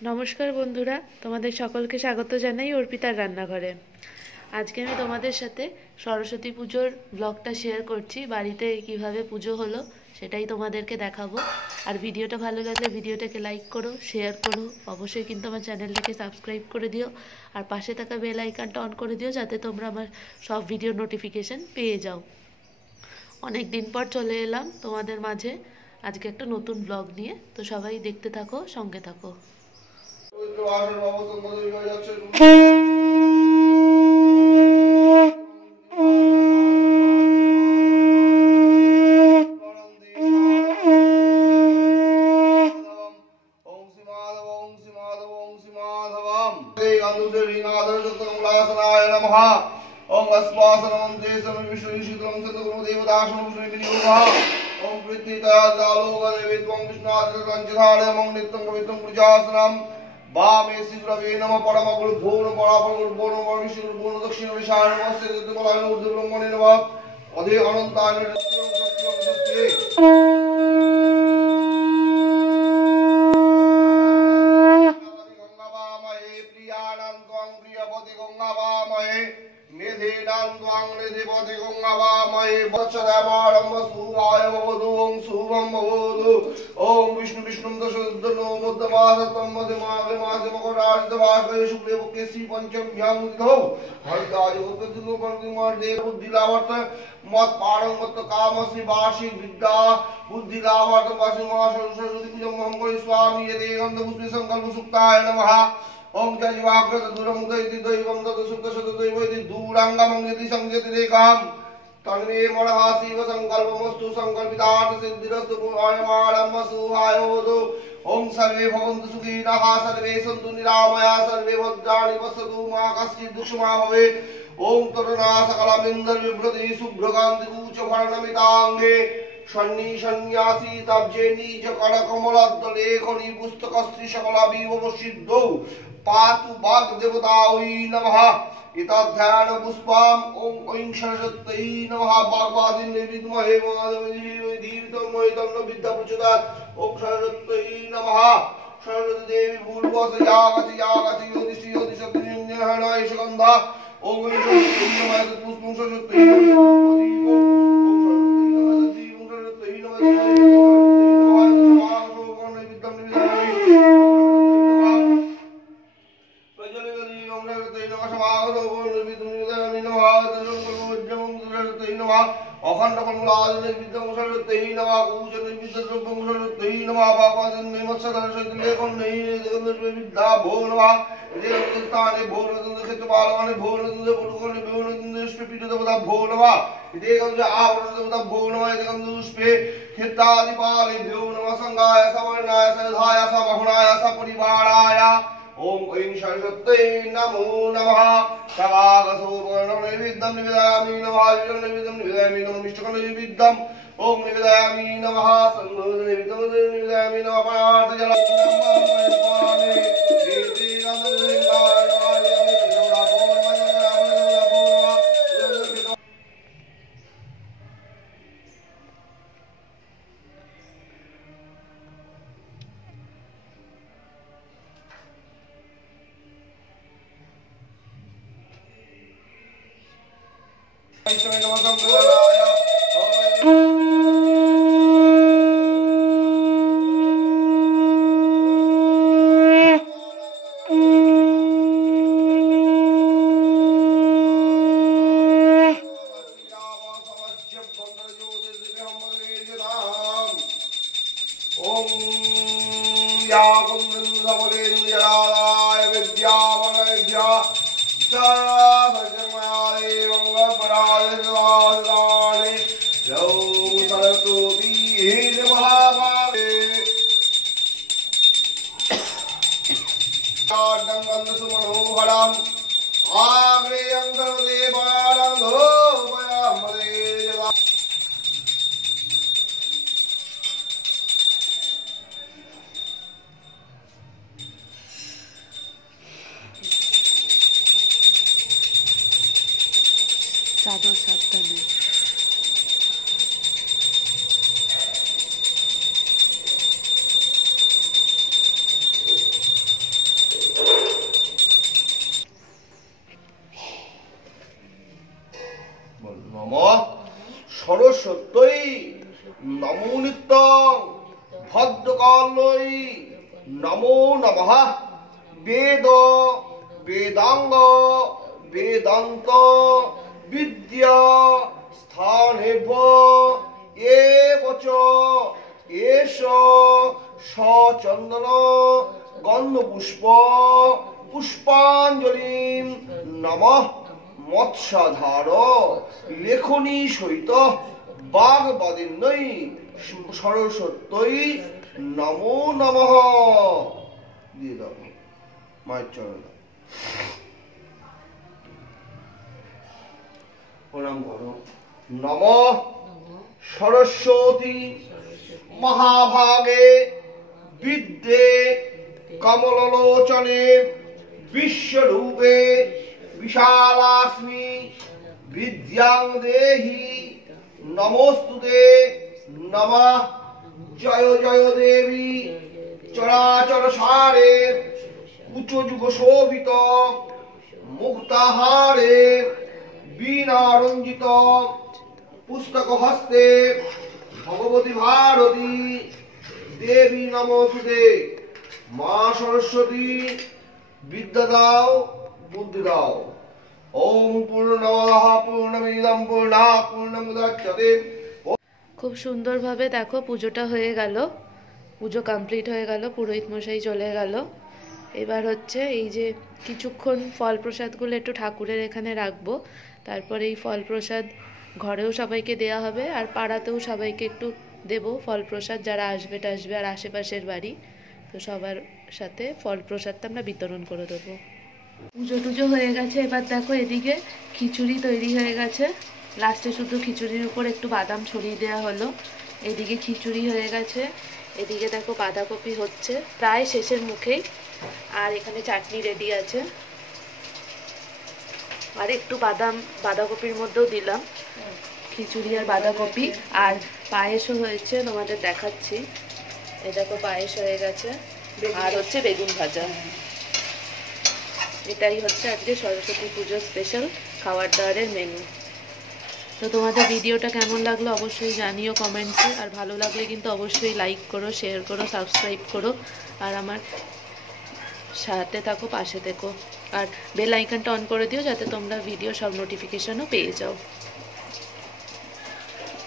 নমস্কার বন্ধুরা, তোমাদের সকলকে স্বাগত জানাই অর্পিতার রান্নাঘরে। আজকে আমি তোমাদের সাথে সরস্বতী পুজোর ব্লগটা শেয়ার করছি। বাড়িতে কিভাবে পুজো হলো সেটাই তোমাদেরকে দেখাবো। আর ভিডিওটা ভালো লাগলে ভিডিওটাকে লাইক করো, শেয়ার করো, অবশ্যই কিন্তু আমার চ্যানেলটাকে সাবস্ক্রাইব করে দিও। আর পাশে থাকা বেল আইকনটা অন করে দিও, যাতে তোমরা আমার সব ভিডিও নোটিফিকেশন পেয়ে যাও। অনেক দিন পর চলে এলাম তোমাদের মাঝে আজকে একটা নতুন ব্লগ নিয়ে। তো সবাই দেখতে থাকো, সঙ্গে থাকো। ओम अस्वासनम देशम विश्वशीतलम सतगुरु देवदासनम श्रीविनियोगः ओम प्रीतितयालोक देवित्वं विष्णुनाथरंजधारे ओम नित्यं पवित्रं पूजासनम वामे शिवरवे नमः परम गुरु भूर्न परापर गुरु भूर्न परमेश्वर भूर्न दक्षिण विशाल नमस्ते दिव्यबलाय ऊर्ध्वब्रह्मणे नमः अधे अनंताय सत्यं सत्यं सत्ये ओम विष्णु विष्णु दशनो मुद्दमासतम मध्यमाग्र मासे मकरार्ध वासवे शुक्ले पक्षे पंचम्यां उदितो हरिताय उत्पत्तिको पंचमार देव बुद्धिलावर्त मत पारं मत काम श्री वार्षिक विद्या बुद्धिलावर्त वासुमा सरस्वती पूजं मंगल स्वामी यदे गंध पुष्पे संकल्प सुक्ताय नमः ओम जयवाग्रत दूरं उदयति दैवं तत् सुख सत दैवति दूरांगमं यदि संजति देकाम तन्मे मनः शिव संकल्पमस्तु संकल्पितार्थ सिद्धिरस्तु पुराणमाणं सुहायोदो ओम सर्वे भवन्तु सुखिनः सर्वे सन्तु निरामया सर्वे भद्राणि पश्यन्तु मा कश्चित् दुःखमा भवेत् ओम तरुणा सकलमिन्दर विभ्रति शुभ्रकान्ति कूचवर्णमिताङ्गे शन्नि सन्न्यासी तब्जे नीच करकमलद्दलेखनि पुस्तकस्त्रि सकलाभिवसिद्धौ पातु वाग्देवतायै नमः इतध्यान पुष्पम ओम ऐं सरस्वत्यै नमः वाग्वादिन्यै विद्महे महादेवी धीमहि तन्नो विद्या प्रचोदयात् ओम सरस्वत्यै नमः सरस्वती देवी भूर्भुवः यागति यागति योदिषि योदिषति निर्हणाय सुगन्धा ओम ऐं सरस्वत्यै नमः पुष्पं सरस्वत्यै अखंड कमलादि विद्यं सरस्वती नमः कूजन विद्यद्रव्यं सरस्वती नमः बाबादि निमत्सर सरस्वती लेखन नहीं जगन्नाथ विद्या भो नमः देवस्थाने भो नमः क्षेत्रपालने भो नमः पुरुषने भो नमः स्पीड देवता भो नमः देवं आवरण देवता भो नमः देवं स्पे क्षेत्रादिपाले भो नमः संगाय सवर्णाय सधाय सबहुनाय सपरिवाराय ओम ऐं सरस्वत्यै नमो नमः सवागसो वर्णनैवेद्यं निवेदयामि नमः नैवेद्यं निवेदयामि नमः मिष्टकं नैवेद्यम् ओम निवेदयामि नमः संभोग नैवेद्यं निवेदयामि नमः परार्थ जलं চাদর সাবধানে। সরস্বত্যই নমো নিত্যং ভদ্রকালই নমো নমঃ বেদ বেদাঙ্গ বেদান্ত বিদ্যা স্থানেভ্য এবচ এষ সচন্দন গন্ধপুষ্প পুষ্পাঞ্জলিম নমঃ মৎস্যাধার লেখনী সহিত বাগবাদিন্যই সরস্বত্যই নমো নমঃ দিয়ে দাও মায়ের চরণে প্রণাম করো। নমঃ সরস্বতী মহাভাগে বিদ্যে কমললোচনে বিশ্বরূপে বিশালাস্মি বিদ্যাং দেহি নমস্তুতে নমঃ জয় জয় দেবী চরাচর সারে উচ্চ যুগ শোভিত মুক্তাহারে বীণারঞ্জিত পুস্তক হস্তে ভগবতী ভারতী দেবী নমস্তুতে। মা সরস্বতী বিদ্যা দাও বুদ্ধি দাও। ওম পূর্ণমদঃ পূর্ণমিদং পূর্ণাৎ পূর্ণমুদচ্যতে। খুব সুন্দরভাবে দেখো পুজোটা হয়ে গেল, পুজো কমপ্লিট হয়ে গেল, পুরোহিত মশাই চলে গেল। এবার হচ্ছে এই যে কিছুক্ষণ ফল প্রসাদগুলো একটু ঠাকুরের এখানে রাখবো, তারপরে এই ফল প্রসাদ ঘরেও সবাইকে দেয়া হবে আর পাড়াতেও সবাইকে একটু দেবো ফল প্রসাদ, যারা আসবে টাসবে আর আশেপাশের বাড়ি, তো সবার সাথে ফল প্রসাদটা আমরা বিতরণ করে দেবো। পুজো টুজো হয়ে গেছে, এবার দেখো এদিকে খিচুড়ি তৈরি হয়ে গেছে। লাস্টে শুধু খিচুড়ির উপর একটু বাদাম ছড়িয়ে দেওয়া হলো। এদিকে খিচুড়ি হয়ে গেছে, এদিকে দেখো বাঁধাকপি হচ্ছে প্রায় শেষের মুখেই, আর এখানে চাটনি রেডি আছে, আর একটু বাঁধাকপির মধ্যেও দিলাম খিচুড়ি আর বাঁধাকপি। আর পায়েসও হয়েছে, তোমাদের দেখাচ্ছি। এই দেখো পায়েস হয়ে গেছে, আর হচ্ছে বেগুন ভাজা। এটাই হচ্ছে আজকে সরস্বতী পুজোর স্পেশাল খাবার দাবারের মেনু। তো তোমাদের ভিডিওটা কেমন লাগলো অবশ্যই জানিও কমেন্টসে, আর ভালো লাগলে কিন্তু অবশ্যই লাইক করো, শেয়ার করো, সাবস্ক্রাইব করো, আর আমার সাথে থাকো, পাশে থেকো, আর বেল আইকনটা অন করে দিও যাতে তোমরা ভিডিও সব নোটিফিকেশনও পেয়ে যাও।